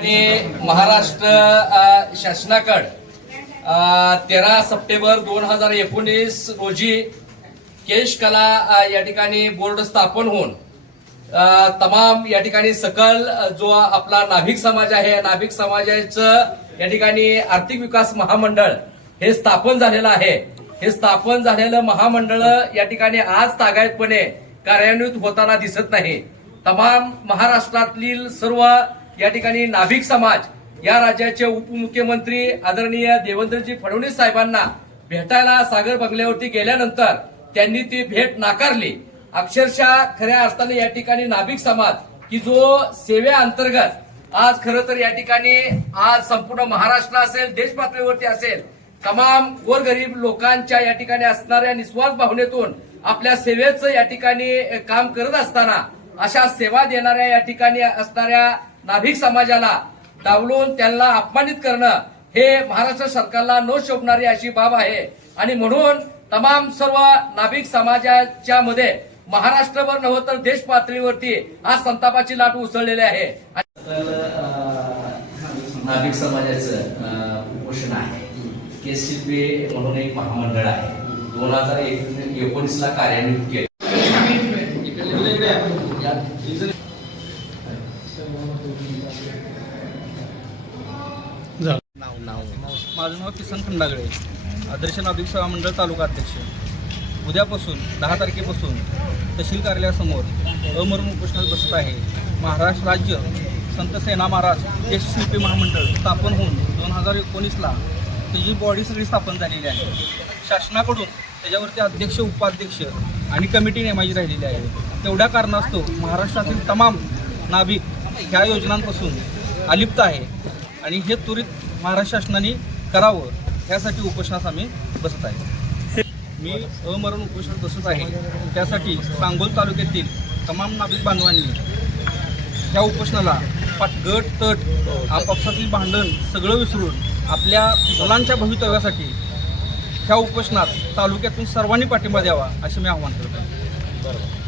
आणि महाराष्ट्र शासनाकड तेरा सप्टेंबर दोन हजार एकोणीस रोजी केश कला या ठिकाणी बोर्ड स्थापन होऊन तमाम या ठिकाणी सकल जो आपला नाभिक समाज आहे नाभिक समाजाचं या ठिकाणी आर्थिक विकास महामंडळ हे स्थापन झालेलं आहे. हे स्थापन झालेलं महामंडळ या ठिकाणी आज तागायतपणे कार्यान्वित होताना दिसत नाही. तमाम महाराष्ट्रातील सर्व या ठिकाणी नाभिक समाज या राज्याचे उपमुख्यमंत्री आदरणीय देवेंद्रजी फडणवीस साहेबांना भेटायला सागर बंगल्यावरती गेल्यानंतर त्यांनी ती भेट नाकारली. अक्षरशः खऱ्या अर्थाने या ठिकाणी नाभिक समाज की जो सेवेअंतर्गत आज खरं तर या ठिकाणी आज संपूर्ण महाराष्ट्र असेल देश पातळीवरती असेल तमाम गोरगरीब लोकांच्या या ठिकाणी असणाऱ्या निस्वार्थ भावनेतून आपल्या सेवेचं या ठिकाणी काम करत असताना अशा सेवा देणाऱ्या या ठिकाणी असणाऱ्या नाभिक समाजाला डावलून त्यांना अपमानित करणं हे महाराष्ट्र सरकारला न शोभणारी अशी बाब आहे. आणि म्हणून तमाम सर्व नाभिक समाजाच्या मध्ये महाराष्ट्रभर नव्हतं तर देश पातळीवरती आज संतापाची लाट उसळलेली आहे. नाभिक समाजाचं उपोषण आहे. केस शिल्पी म्हणून एक महामंडळ आहे. दोन हजार एकोणीस ला कार्यान्वित केले. माझं नाव किसन खंडागळे. आदर्श नाभिक सेवा मंडळ तालुका अध्यक्ष. उद्यापासून दहा तारखेपासून तहसील कार्यालयासमोर अमरून उपोषणात बसत आहे. महाराष्ट्र राज्य संत सेना महाराज देश शिल्पी महामंडळ स्थापन होऊन दोन हजार एकोणीसला त्याची बॉडी सगळी स्थापन झालेली आहे. शासनाकडून त्याच्यावरती अध्यक्ष उपाध्यक्ष आणि कमिटी नेमायची राहिलेली आहे. तेवढ्या कारणास्तव महाराष्ट्रातील तमाम नाभिक ह्या योजनांपासून अलिप्त आहे. आणि हे त्वरित महाराष्ट्र शासनाने करावं यासाठी उपोषणास आम्ही बसत आहे. मी अमरण उपोषण बसत आहे. त्यासाठी सांगोल तालुक्यातील तमाम नागरिक बांधवांनी ह्या उपोषणाला गट तट आपापसातील भांडण सगळं विसरून आपल्या मुलांच्या भवितव्यासाठी ह्या उपोषणात तालुक्यातून सर्वांनी पाठिंबा द्यावा असे मी आवाहन करतो.